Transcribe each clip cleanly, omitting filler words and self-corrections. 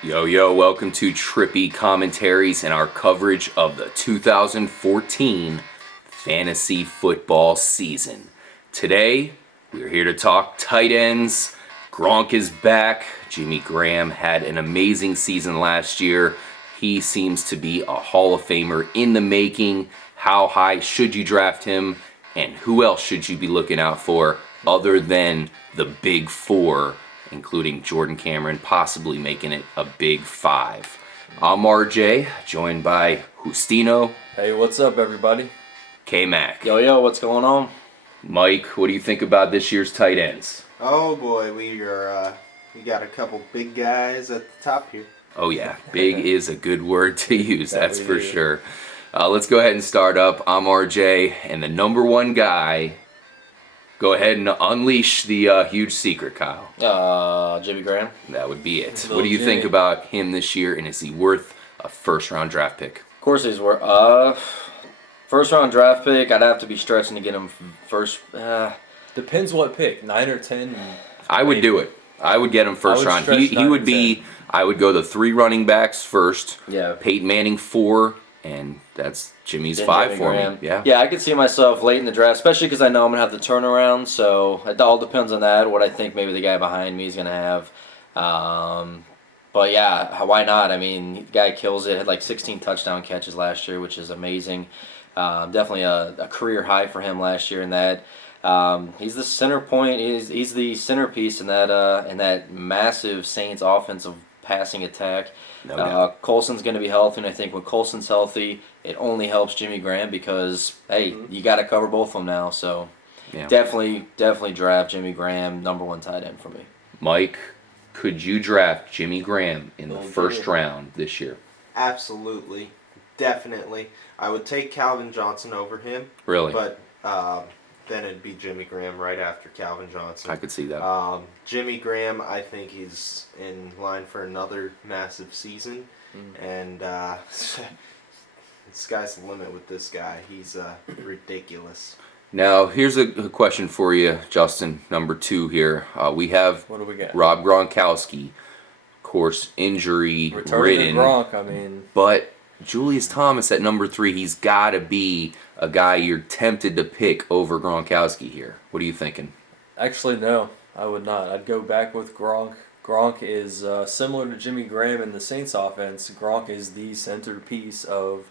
Yo, welcome to Trippy Commentaries and our coverage of the 2014 fantasy football season. Today, we're here to talk tight ends. Gronk is back. Jimmy Graham had an amazing season last year. He seems to be a Hall of Famer in the making. How high should you draft him? And who else should you be looking out for other than the big four, including Jordan Cameron possibly making it a big five? I'm RJ, joined by Justino. Hey, what's up, everybody? K-Mac. Yo, what's going on? Mike, what do you think about this year's tight ends? Oh boy, we got a couple big guys at the top here. Oh yeah, big is a good word to use, that's for sure. Let's go ahead and start up. I'm RJ, and the number one guy. Go ahead and unleash the huge secret, Kyle. Jimmy Graham. That would be it. Little What do you think Jimmy. about him this year, and is he worth a first-round draft pick? Of course he's worth. First round draft pick. I'd have to be stretching to get him first. Depends what pick, 9 or 10. I would do it. I would get him first round. stretch He 9 would to be. 10. I would go the 3 running backs first. Yeah. Peyton Manning 4, and that's Jimmy's Then 5 Jimmy for Graham. me. Yeah. Yeah, I could see myself late in the draft, especially because I know I'm gonna have the turnaround. So it all depends on that. What I think maybe the guy behind me is gonna have. But yeah, why not? I mean, the guy kills it. Had like 16 touchdown catches last year, which is amazing. Definitely a career high for him last year in that. He's the center point. He's the centerpiece in that massive Saints offensive passing attack. No doubt. Colson's going to be healthy, and I think when Colson's healthy, it only helps Jimmy Graham because hey, you got to cover both of them now. So Yeah. definitely draft Jimmy Graham, number 1 tight end for me. Mike, could you draft Jimmy Graham in the first round this year? Absolutely, definitely. I would take Calvin Johnson over him, Really? but then it'd be Jimmy Graham right after Calvin Johnson. I could see that. Jimmy Graham, I think he's in line for another massive season, and sky's the limit with this guy. He's ridiculous. Now, here's a question for you, Justin, number 2 here. We have What do we got? Rob Gronkowski, of course, Returning injury-ridden. Gronk, I mean, But Julius Thomas at number 3, he's got to be a guy you're tempted to pick over Gronkowski here. What are you thinking? actually, no, I would not. I'd go back with Gronk. Gronk is similar to Jimmy Graham in the Saints offense. Gronk is the centerpiece of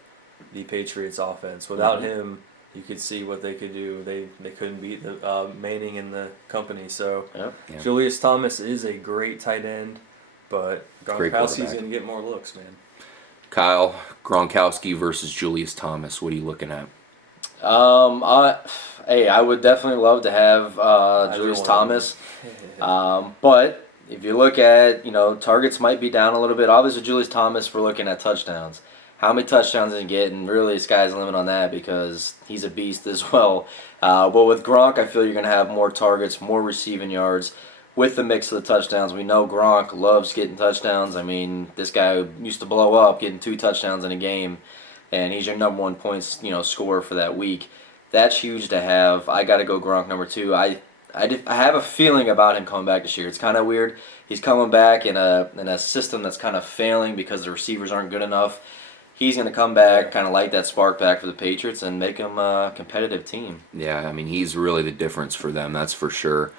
the Patriots offense. Without him, you could see what they could do. They couldn't beat the Manning and the company. So Yep. Yeah. Julius Thomas is a great tight end, but Great Gronkowski's quarterback. going to get more looks, man. Kyle, Gronkowski versus Julius Thomas. What are you looking at? I would definitely love to have Julius one. Thomas. But if you look at, targets might be down a little bit. Obviously, Julius Thomas, we're looking at touchdowns. How many touchdowns did he get? And really, the sky's the limit on that because he's a beast as well. But with Gronk, I feel you're going to have more targets, more receiving yards with the mix of the touchdowns. We know Gronk loves getting touchdowns. I mean, this guy used to blow up getting 2 touchdowns in a game, and he's your number 1 points, scorer for that week. That's huge to have. I got to go Gronk number 2. I have a feeling about him coming back this year. It's kind of weird. He's coming back in a system that's kind of failing because the receivers aren't good enough. He's going to come back, kind of light that spark back for the Patriots and make them a competitive team. Yeah, I mean, he's really the difference for them, that's for sure.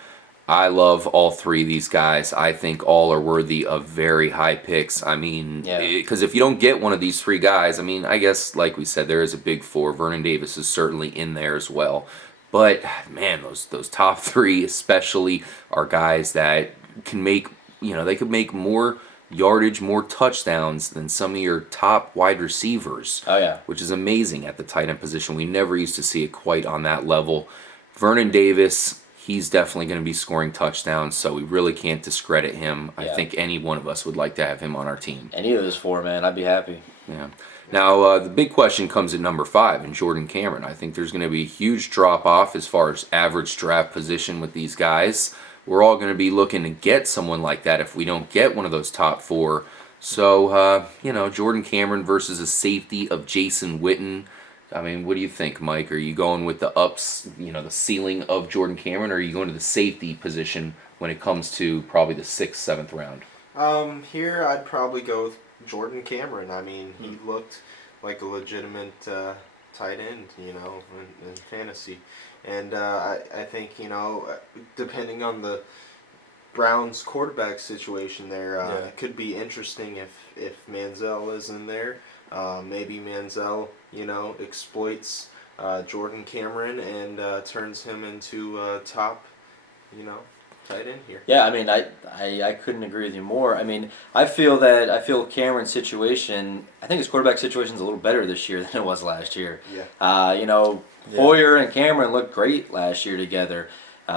I love all 3 of these guys. I think all are worthy of very high picks. I mean, because if you don't get one of these 3 guys, I mean, I guess, like we said, there is a big 4. Vernon Davis is certainly in there as well. But, man, those top 3 especially are guys that can make, they could make more yardage, more touchdowns than some of your top wide receivers. Oh, yeah. Which is amazing at the tight end position. We never used to see it quite on that level. Vernon Davis, he's definitely going to be scoring touchdowns, so we really can't discredit him. I think any one of us would like to have him on our team. Any of those 4, man, I'd be happy. Yeah. Now, the big question comes at number 5 in Jordan Cameron. I think there's going to be a huge drop-off as far as average draft position with these guys. We're all going to be looking to get someone like that if we don't get one of those top 4. So, Jordan Cameron versus a safety of Jason Witten. I mean, what do you think, Mike? Are you going with the the ceiling of Jordan Cameron, or are you going to the safety position when it comes to probably the 6th, 7th round? Here I'd probably go with Jordan Cameron. I mean, he looked like a legitimate tight end, in fantasy. And I think, depending on the Browns quarterback situation there, it could be interesting if Manziel is in there. Maybe Manziel, exploits Jordan Cameron and turns him into top, tight end here. Yeah, I mean, I couldn't agree with you more. I mean, I feel Cameron's situation, I think his quarterback situation is a little better this year than it was last year. Yeah. Hoyer and Cameron looked great last year together.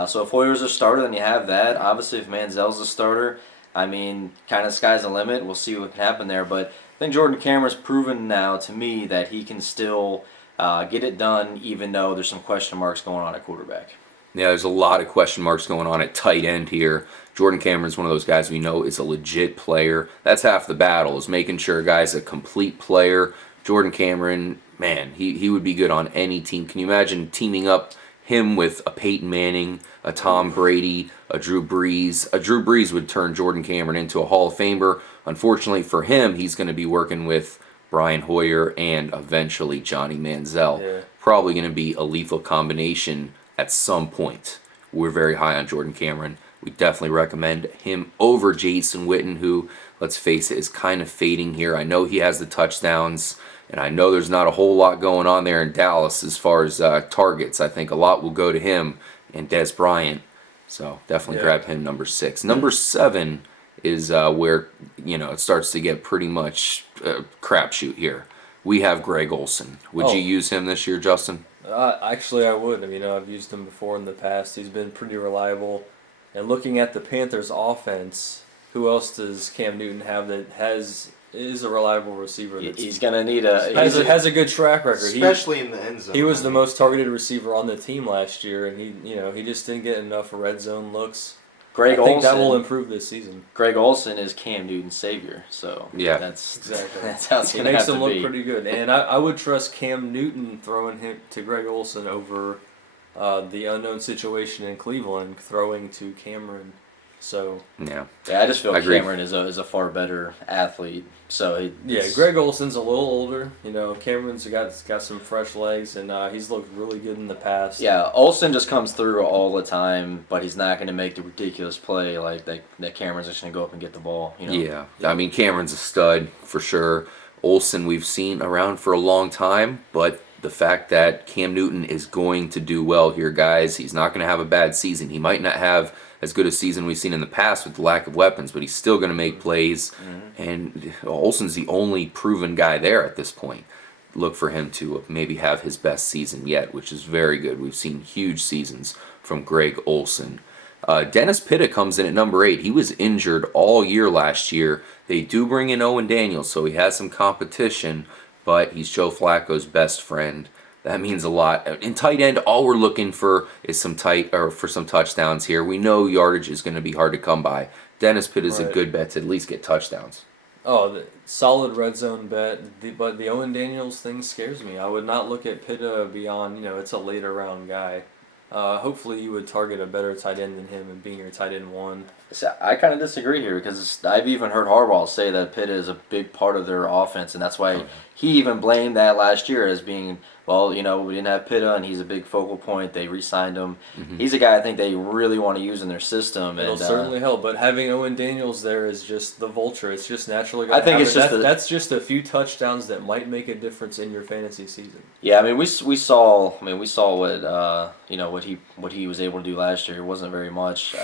So if Hoyer's a starter, then you have that. Obviously, if Manziel's a starter, I mean, kind of sky's the limit. We'll see what can happen there. But I think Jordan Cameron's proven now to me that he can still get it done, even though there's some question marks going on at quarterback. Yeah, there's a lot of question marks going on at tight end here. Jordan Cameron's one of those guys we know is a legit player. That's half the battle, is making sure a guy's a complete player. Jordan Cameron, man, he would be good on any team. Can you imagine teaming up him with a Peyton Manning, a Tom Brady, a Drew Brees? A Drew Brees would turn Jordan Cameron into a Hall of Famer. Unfortunately for him, he's going to be working with Brian Hoyer and eventually Johnny Manziel. Yeah. Probably going to be a lethal combination at some point. We're very high on Jordan Cameron. We definitely recommend him over Jason Witten, who, let's face it, is kind of fading here. I know he has the touchdowns, and I know there's not a whole lot going on there in Dallas as far as targets. I think a lot will go to him and Dez Bryant. So definitely grab him, number 6. Number 7 is where, it starts to get pretty much crapshoot here. We have Greg Olsen. Would you use him this year, Justin? Actually, I would. I mean, I've used him before in the past. He's been pretty reliable. And looking at the Panthers' offense, who else does Cam Newton have that is a reliable receiver? He's gonna need has a good track record, especially in the end zone. He was the most targeted receiver on the team last year, and he just didn't get enough red zone looks. I think that will improve this season. Greg Olsen is Cam Newton's savior, so that's exactly that's how it's he gonna makes have him to look be. pretty good, and I would trust Cam Newton throwing him to Greg Olsen over the unknown situation in Cleveland, throwing to Cameron. So I just feel Cameron is a far better athlete. So Greg Olsen's a little older. Cameron's got some fresh legs, and he's looked really good in the past. Yeah, Olsen just comes through all the time, but he's not going to make the ridiculous play like that Cameron's just going to go up and get the ball. Yeah, I mean, Cameron's a stud for sure. Olsen we've seen around for a long time, but the fact that Cam Newton is going to do well here, guys, he's not going to have a bad season. He might not have as good a season we've seen in the past with the lack of weapons, but he's still going to make plays. And Olsen's the only proven guy there at this point. Look for him to maybe have his best season yet, which is very good. We've seen huge seasons from Greg Olsen. Dennis Pitta comes in at number 8. He was injured all year last year. They do bring in Owen Daniels, so he has some competition, but he's Joe Flacco's best friend. That means a lot. In tight end, all we're looking for is some touchdowns here. We know yardage is going to be hard to come by. Dennis Pitta is a good bet to at least get touchdowns. Oh, the solid red zone bet. But the Owen Daniels thing scares me. I would not look at Pitta beyond, it's a later round guy. Hopefully you would target a better tight end than him and being your tight end 1. So I kind of disagree here because I've even heard Harbaugh say that Pitta is a big part of their offense, and that's why he even blamed that last year as being, we didn't have Pitta, and he's a big focal point. They re-signed him. He's a guy I think they really want to use in their system. It'll certainly help, but having Owen Daniels there is just the vulture. It's just naturally going to happen. That's just a few touchdowns that might make a difference in your fantasy season. Yeah, I mean we saw what he was able to do last year. It wasn't very much.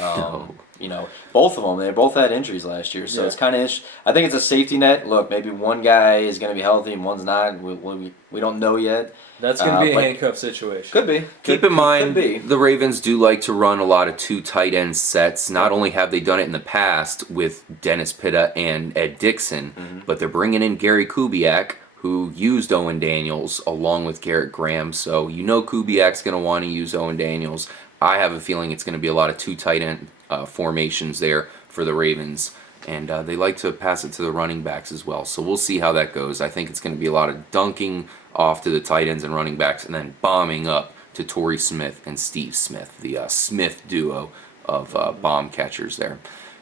Both of them, they both had injuries last year, so it's kind of interesting. I think it's a safety net. Look, maybe one guy is going to be healthy and one's not. We don't know yet. That's going to be a handcuff situation. Could be. Keep in mind, the Ravens do like to run a lot of 2 tight end sets. Not only have they done it in the past with Dennis Pitta and Ed Dixon, but they're bringing in Gary Kubiak, who used Owen Daniels along with Garrett Graham. So Kubiak's going to want to use Owen Daniels. I have a feeling it's going to be a lot of 2 tight end formations there for the Ravens. And they like to pass it to the running backs as well. So we'll see how that goes. I think it's going to be a lot of dunking off to the tight ends and running backs and then bombing up to Torrey Smith and Steve Smith, the Smith duo of bomb catchers there.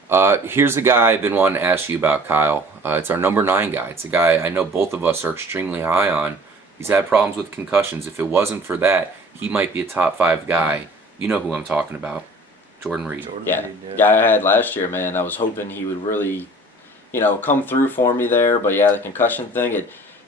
Here's a guy I've been wanting to ask you about, Kyle. It's our number 9 guy. It's a guy I know both of us are extremely high on. He's had problems with concussions. If it wasn't for that, he might be a top 5 guy. You know who I'm talking about. Jordan Reed. Yeah, guy I had last year, man. I was hoping he would really, come through for me there. But yeah, the concussion thing,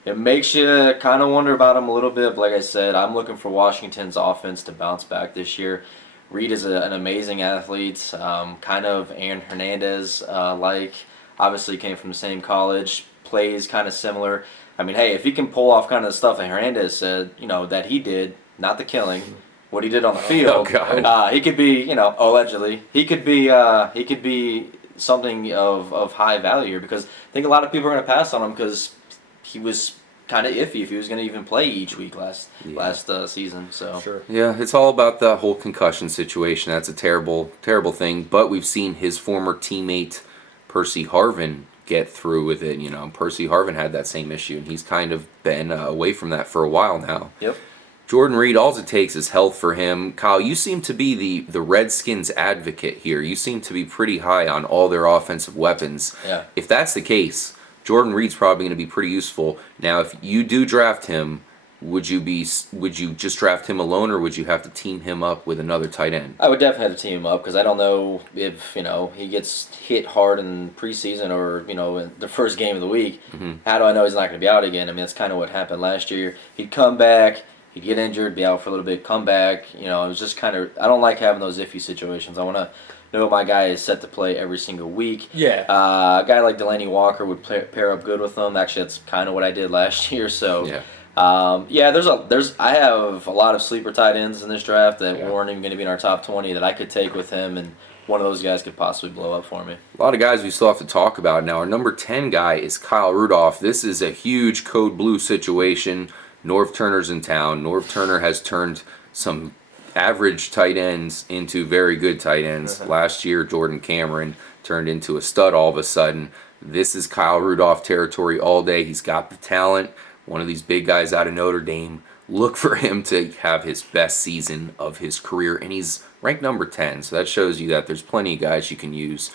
it makes you kind of wonder about him a little bit. But like I said, I'm looking for Washington's offense to bounce back this year. Reed is an amazing athlete, kind of Aaron Hernandez like. Obviously came from the same college, plays kind of similar. I mean, hey, if he can pull off kind of the stuff that Hernandez said, that he did, not the killing, what he did on the field, he could be, allegedly, he could be something of high value here, because I think a lot of people are going to pass on him because he was kind of iffy if he was going to even play each week last season. So Sure. Yeah, it's all about the whole concussion situation. That's a terrible, terrible thing. But we've seen his former teammate Percy Harvin get through with it. Percy Harvin had that same issue, and he's kind of been away from that for a while now. Yep. Jordan Reed, all it takes is health for him. Kyle, you seem to be the Redskins advocate here. You seem to be pretty high on all their offensive weapons. Yeah. If that's the case, Jordan Reed's probably going to be pretty useful. Now, if you do draft him, would you just draft him alone, or would you have to team him up with another tight end? I would definitely have to team him up, because I don't know if he gets hit hard in preseason or in the first game of the week. Mm-hmm. How do I know he's not going to be out again? I mean, that's kind of what happened last year. He'd come back, he'd get injured, be out for a little bit, come back. It was just kind of, I don't like having those iffy situations. I want to know my guy is set to play every single week. Yeah. A guy like Delanie Walker would pair up good with him. Actually, that's kind of what I did last year. So Yeah. I have a lot of sleeper tight ends in this draft that weren't even going to be in our top 20 that I could take with him, and one of those guys could possibly blow up for me. A lot of guys we still have to talk about. Now, our number 10 guy is Kyle Rudolph. This is a huge code blue situation. Norv Turner's in town. Norv Turner has turned some average tight ends into very good tight ends. Last year, Jordan Cameron turned into a stud all of a sudden. This is Kyle Rudolph territory all day. He's got the talent. One of these big guys out of Notre Dame. Look for him to have his best season of his career, and he's ranked number 10, so that shows you that there's plenty of guys you can use.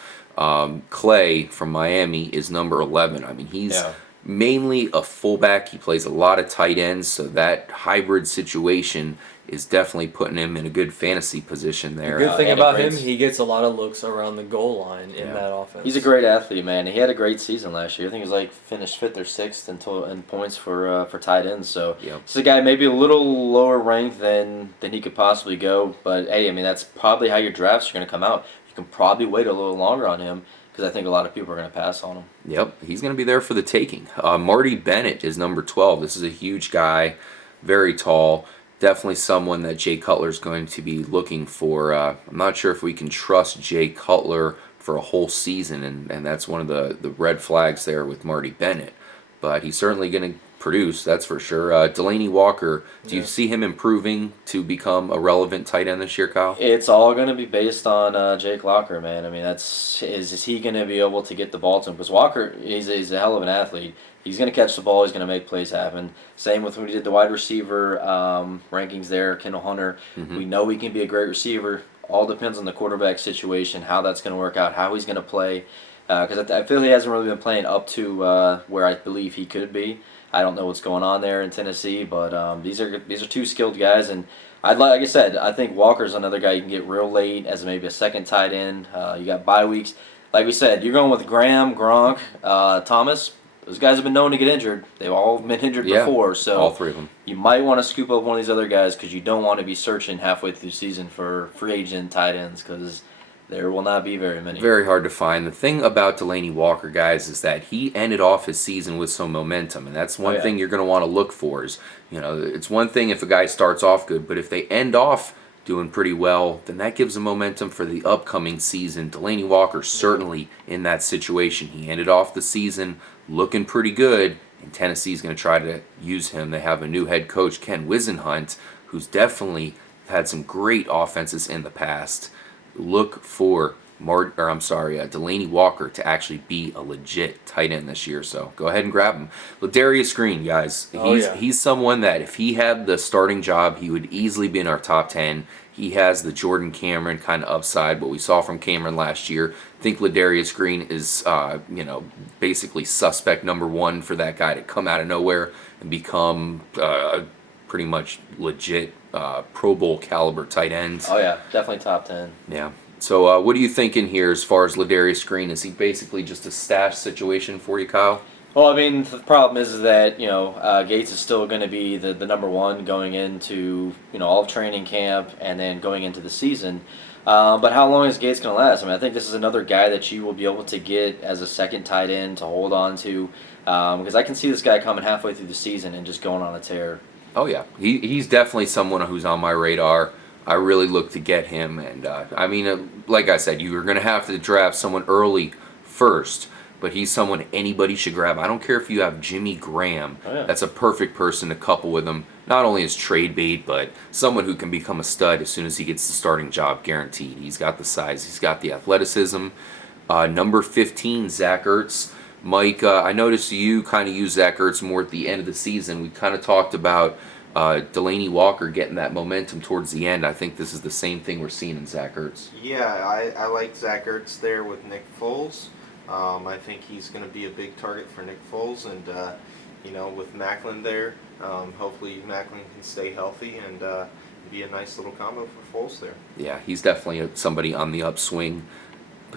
Clay from Miami is number 11. I mean, he's mainly a fullback. He plays a lot of tight ends, so that hybrid situation is definitely putting him in a good fantasy position there. The good thing about him, he gets a lot of looks around the goal line in that offense. He's a great athlete, man. He had a great season last year. I think he was finished 5th or 6th in points for tight ends. So it's a guy maybe a little lower ranked than he could possibly go. But hey, I mean, that's probably how your drafts are going to come out. You can probably wait a little longer on him, because I think a lot of people are going to pass on him. Yep, he's going to be there for the taking. Marty Bennett is number 12. This is a huge guy, very tall. Definitely someone that Jay Cutler's going to be looking for. I'm not sure if we can trust Jay Cutler for a whole season, and that's one of the red flags there with Marty Bennett. But he's certainly going to produce, that's for sure. Delanie Walker, do you see him improving to become a relevant tight end this year, Kyle? It's all going to be based on Jake Locker, man. I mean, is he going to be able to get the ball to him? Because Walker, he's a hell of an athlete. He's going to catch the ball. He's going to make plays happen. Same with when he did the wide receiver rankings there, Kendall Hunter. Mm-hmm. We know he can be a great receiver. All depends on the quarterback situation, how that's going to work out, how he's going to play. Because I feel he hasn't really been playing up to where I believe he could be. I don't know what's going on there in Tennessee, but these are two skilled guys, and like I said, I think Walker's another guy you can get real late as maybe a second tight end. You got bye weeks. Like we said, you're going with Graham, Gronk, Thomas. Those guys have been known to get injured. They've all been injured before, so all three of them. You might want to scoop up one of these other guys, because you don't want to be searching halfway through the season for free agent tight ends, because there will not be very many. Very hard to find. The thing about Delanie Walker, guys, is that he ended off his season with some momentum, and that's one thing you're going to want to look for. Is it's one thing if a guy starts off good, but if they end off doing pretty well, then that gives them momentum for the upcoming season. Delanie Walker certainly in that situation. He ended off the season looking pretty good, and Tennessee's going to try to use him. They have a new head coach, Ken Wisenhunt, who's definitely had some great offenses in the past. Look for Delanie Walker to actually be a legit tight end this year. So go ahead and grab him. Ledarius Green, guys. He's someone that if he had the starting job, he would easily be in our top 10. He has the Jordan Cameron kind of upside, what we saw from Cameron last year. I think Ledarius Green is, basically suspect number one for that guy to come out of nowhere and become pretty much legit Pro Bowl caliber tight ends. Oh yeah, definitely top 10. Yeah. So what are you thinking here as far as Ledarius Green? Is he basically just a stash situation for you, Kyle? Well, I mean, the problem is that, Gates is still going to be the number one going into, all of training camp and then going into the season. But how long is Gates going to last? I mean, I think this is another guy that you will be able to get as a second tight end to hold on to. Because I can see this guy coming halfway through the season and just going on a tear. Oh, yeah. He's definitely someone who's on my radar. I really look to get him. And, like I said, you're going to have to draft someone early first. But he's someone anybody should grab. I don't care if you have Jimmy Graham. Oh, yeah. That's a perfect person to couple with him. Not only as trade bait, but someone who can become a stud as soon as he gets the starting job, guaranteed. He's got the size. He's got the athleticism. Number 15, Zack Ertz. Mike, I noticed you kind of use Zack Ertz more at the end of the season. We kind of talked about Delanie Walker getting that momentum towards the end. I think this is the same thing we're seeing in Zack Ertz. Yeah, I like Zack Ertz there with Nick Foles. I think he's going to be a big target for Nick Foles, and with Macklin there, hopefully Macklin can stay healthy and be a nice little combo for Foles there. Yeah, he's definitely somebody on the upswing.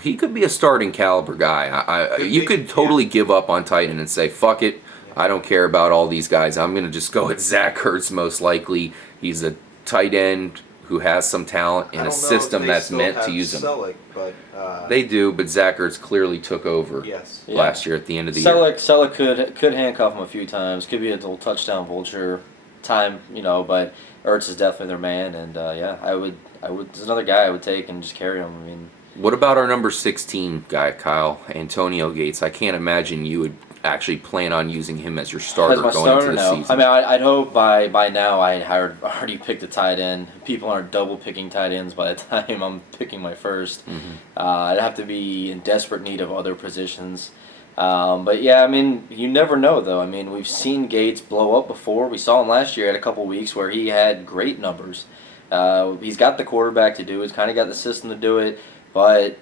He could be a starting caliber guy. You could totally give up on tight end and say, fuck it, I don't care about all these guys. I'm going to just go with Zack Ertz most likely. He's a tight end who has some talent in a system that's meant to use him. Selleck, but, they do, but Zack Ertz clearly took over last year at the end of the year. Selleck could handcuff him a few times. Could be a little touchdown vulture time, but Ertz is definitely their man. And I would. There's another guy I would take and just carry him. I mean, what about our number 16 guy, Kyle, Antonio Gates? I can't imagine you would actually plan on using him as your starter going into the season. I mean, I'd hope by now I had already picked a tight end. People aren't double picking tight ends by the time I'm picking my first. Mm-hmm. I'd have to be in desperate need of other positions. But yeah, I mean, you never know though. I mean, we've seen Gates blow up before. We saw him last year at a couple weeks where he had great numbers. He's got the quarterback to do it. He's kind of got the system to do it. But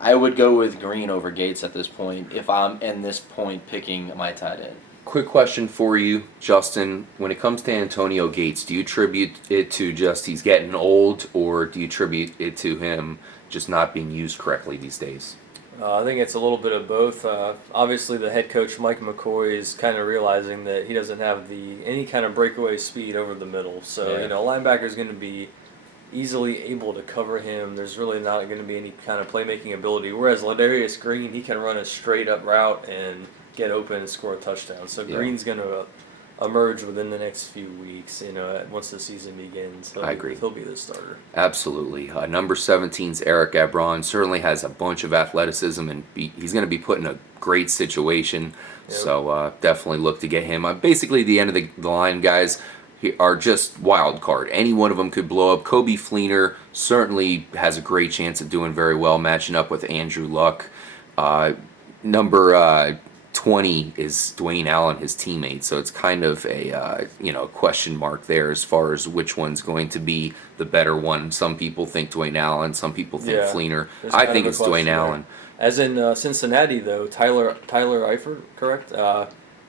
I would go with Green over Gates at this point if I'm in this point picking my tight end. Quick question for you, Justin. When it comes to Antonio Gates, do you attribute it to just he's getting old, or do you attribute it to him just not being used correctly these days? I think it's a little bit of both. Obviously, the head coach, Mike McCoy, is kind of realizing that he doesn't have any kind of breakaway speed over the middle. So, linebacker is going to be easily able to cover him. There's really not going to be any kind of playmaking ability. Whereas Ledarius Green, he can run a straight up route and get open and score a touchdown. So Green's going to emerge within the next few weeks, once the season begins. I agree. He'll be the starter. Absolutely. Number 17's Eric Ebron. Certainly has a bunch of athleticism, and he's going to be put in a great situation. Yep. So definitely look to get him. Basically, the end of the line, guys, are just wild card. Any one of them could blow up. Coby Fleener certainly has a great chance of doing very well, matching up with Andrew Luck. Number 20 is Dwayne Allen, his teammate. So it's kind of a question mark there as far as which one's going to be the better one. Some people think Dwayne Allen. Some people think Fleener. I think it's Dwayne Allen. As in Cincinnati, though, Tyler Eifert, correct?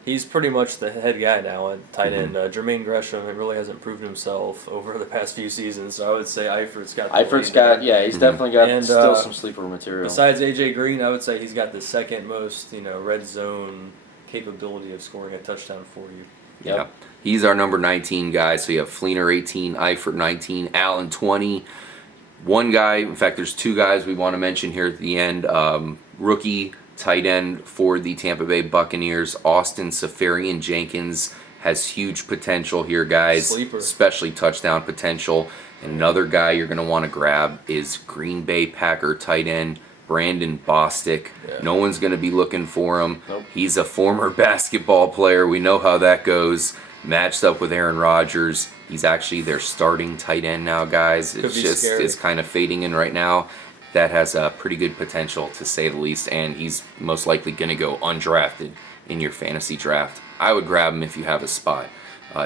He's pretty much the head guy now at tight end. Jermaine Gresham really hasn't proven himself over the past few seasons, so I would say Eifert's got he's definitely got still some sleeper material. Besides A.J. Green, I would say he's got the second most, red zone capability of scoring a touchdown for you. Yep. Yeah. He's our number 19 guy, so you have Fleener 18, Eifert 19, Allen 20. One guy, in fact, there's two guys we want to mention here at the end. Rookie tight end for the Tampa Bay Buccaneers, Austin Seferian-Jenkins, has huge potential here, guys. Sleeper. Especially touchdown potential. Another guy you're going to want to grab is Green Bay Packer tight end Brandon Bostic. Yeah. No one's going to be looking for him. Nope. He's a former basketball player. We know how that goes. Matched up with Aaron Rodgers. He's actually their starting tight end now, guys. It's kind of fading in right now. that has pretty good potential, to say the least, and he's most likely going to go undrafted in your fantasy draft. I would grab him if you have a spot.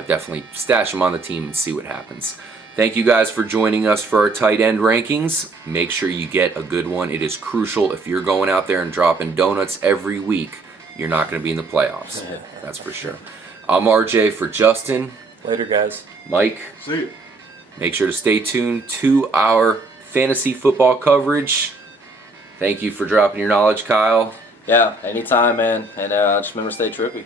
Definitely stash him on the team and see what happens. Thank you guys for joining us for our tight end rankings. Make sure you get a good one. It is crucial. If you're going out there and dropping donuts every week, you're not going to be in the playoffs. That's for sure. I'm RJ for Justin. Later, guys. Mike. See you. Make sure to stay tuned to our fantasy football coverage. Thank you for dropping your knowledge, Kyle. Yeah, anytime, man. And just remember to stay trippy.